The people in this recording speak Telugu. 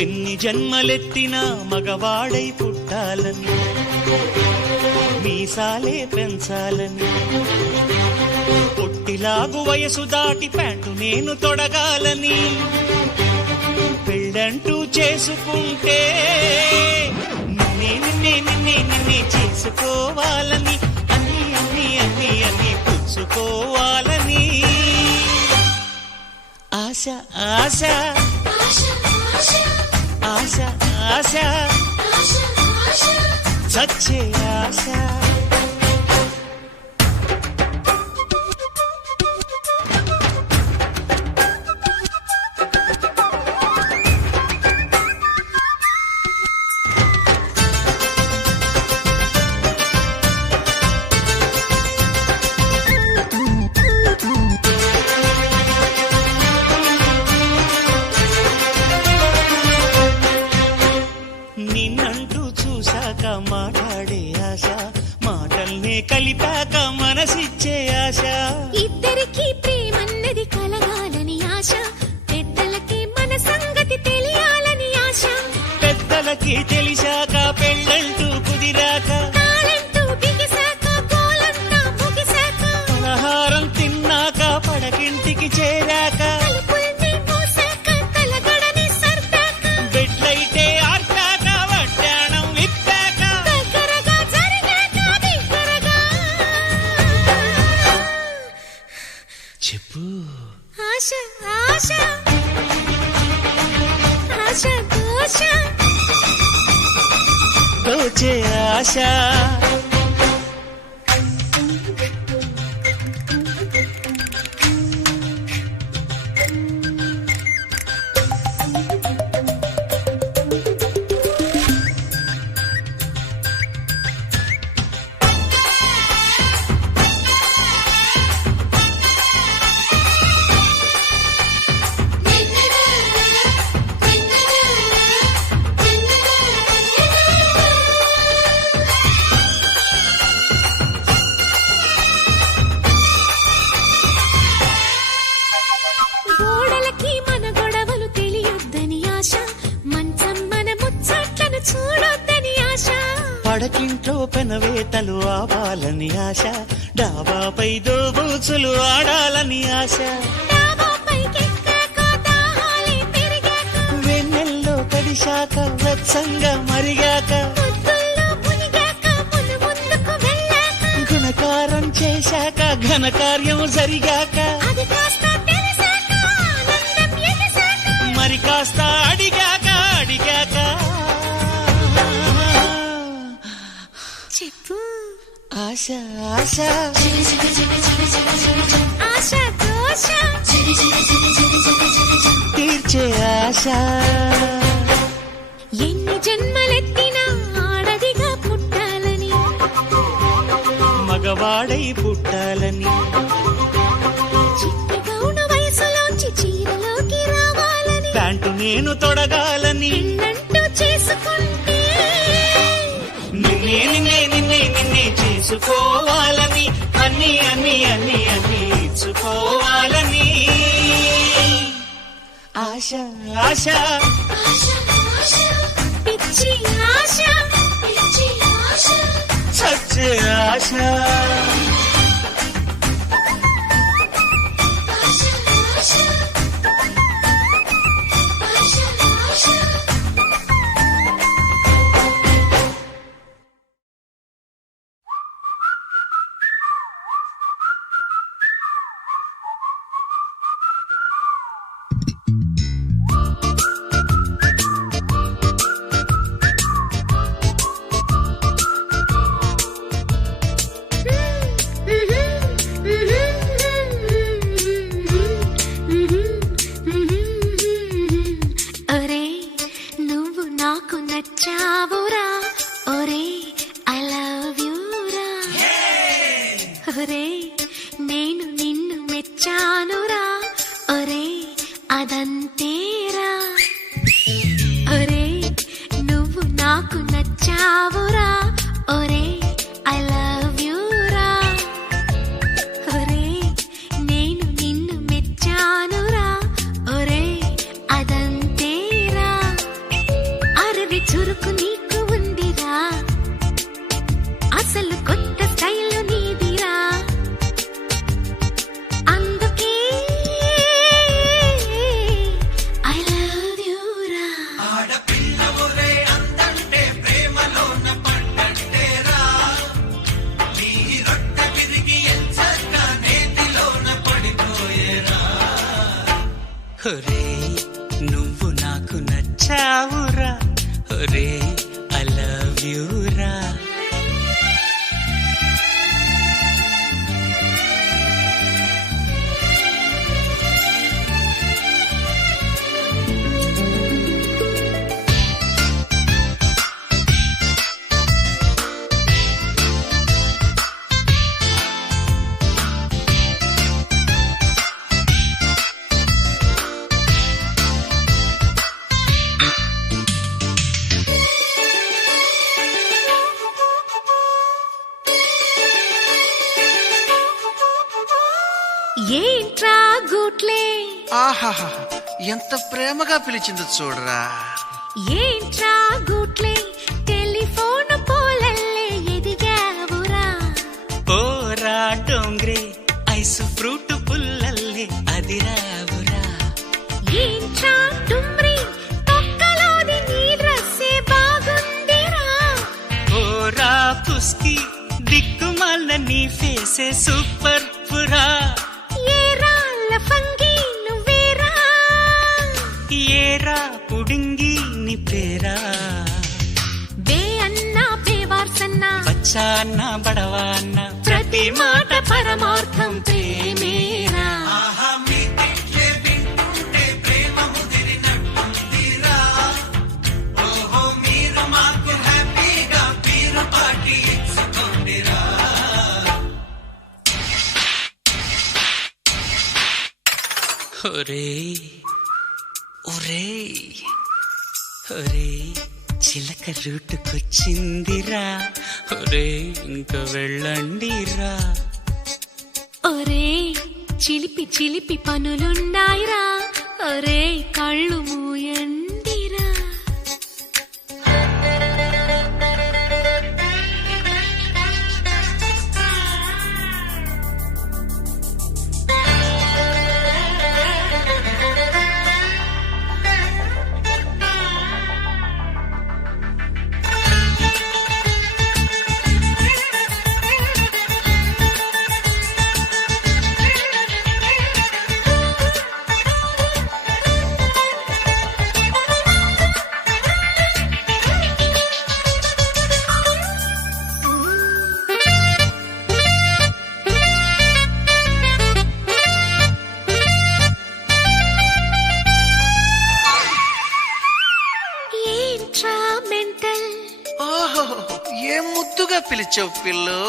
ఎన్ని జన్మలెత్తినా మగవాడై పుట్టాలని, మీసాలే పెంచాలని, పొట్టిలాగు వయసు దాటి ప్యాంటు నేను తొడగాలని, పెళ్ళంటూ చేసుకుంటే నిన్నే చేసుకోవాలని, అన్ని అన్ని అన్ని అన్ని పుచ్చుకోవాలని ఆశ ఆశ ఆశ ఆశ చచ్చే ఆశ. నిన్నంటూ చూశాక మాట్లాడే ఆశ, మాటల్నే కలిపాక మనసిచ్చే ఆశ. ఇద్దరికి ప్రేమన్నది కలగాలని ఆశ, పెద్దలకి మన సంగతి తెలియాలని ఆశ. పెద్దలకి తెలిసాక పెళ్ళంటూ కుదిరాక, తాళంటూ బిగిసాక గోలంతా ముగిసాక, పలహారం తిన్నాక పడకింటికి చేరాక, తలుపుల్ని మూసాక తలగడని సర్దాక, బెడ్లైతే ఆర్పాక వడ్డాణం విప్పాక, దగ్గరగా జరిగాక దగ్గరగా చెప్పు ఆశ ఆశ ఆశ దోష దోచే ఆశ. గోడలకి మన గొడవలు తెలియొద్దని ఆశ, మంచం మన ముచ్చట్లను చూడొద్దని ఆశ. పడకింట్లో పెనవేతలు ఆవాలని ఆశ, డాబాపై దోబూచులు ఆడాలని ఆశ, డాబాపైకెక్కాక దాహాలే పెరిగాక, వెన్నెల్లో కడిశాక వెచ్చంగా మరిగాక, ముద్దుల్లో మునిగాక మును ముందుకు వెళ్ళాక, గుణకారం చేశాక ఘనకార్యం జరిగాక, అది కాస్త తెలిసాక ఆనందం ఎగిసాక, మరి కాస్త అడిగాక అడిగాక చెప్పు ఆశ ఆశ ఆశ దోష తీర్చే ఆశ. ఎన్ని జన్మలెత్తినా ఆడదిగా పుట్టాలని, మగవాడై పుట్టాలని, చిట్టి గౌన వయసులోంచి చీరలోకి రావాలని, ప్యాంటు నేను తొడగాలని, పెళ్ళంటూ చేసుకుంటే నిన్నే చేసుకోవాలని, అన్ని అన్ని అన్ని అన్ని ఇచ్చుకోవాలని ఆశ ఆశ పిచ్చి ఆశ చచ్చే ఆశ. ఒరే నువ్వు నాకు నచ్చావురా, ఒరే ఐ లవ్ యూ రా, ఒరే నేను నిన్ను మెచ్చానురా, ఒరే అదంతేరా, ఒరే నువ్వు నాకు నచ్చావురా, ఒరే ఐ లవ్ యూ రా, ఒరే నేను నిన్ను మెచ్చానురా, ఒరే అదంతేరా. నువ్వు నాకు నచ్చావురా ఒరే ఐ లవ్ యూ రా. ఏంట్రా గూట్లే ఆహాహా ఎంత ప్రేమగా పిలిచింది చూడరా. ఏంట్రా గూట్లే టెలిఫోన్ పోలల్లే ఎదిగావురా. ఓరా డోంగ్రే ఐసు ఫ్రూట్ పుల్లల్లే అదిరావురా. ఏంట్రా డుమ్రి తొక్కలోని నీ డ్రెస్సే బాగుందిరా. ఓరా పుస్కి దిక్కుమాల నీ ఫేసే సూపర్ పురా. ఏరా లఫంగి నువ్వేరా. ఏరా పుడింగి నీ పేరా. బే అన్నా బేవార్సన్నా బచ్చా అన్న బడవా అన్న ప్రతి మాట పరమార్థం ప్రేమేరా. ఒరే ఒరే ఒరే చిలక రూటుకొచ్చిందిరా. ఒరే ఇంక వెళ్ళండిరా. ఒరే చిలిపి చిలిపి పనులున్నాయిరా. ఒరే కళ్ళు మూయండిరా. ఓహో ఏం ముద్దుగా పిలిచావు పిల్లు.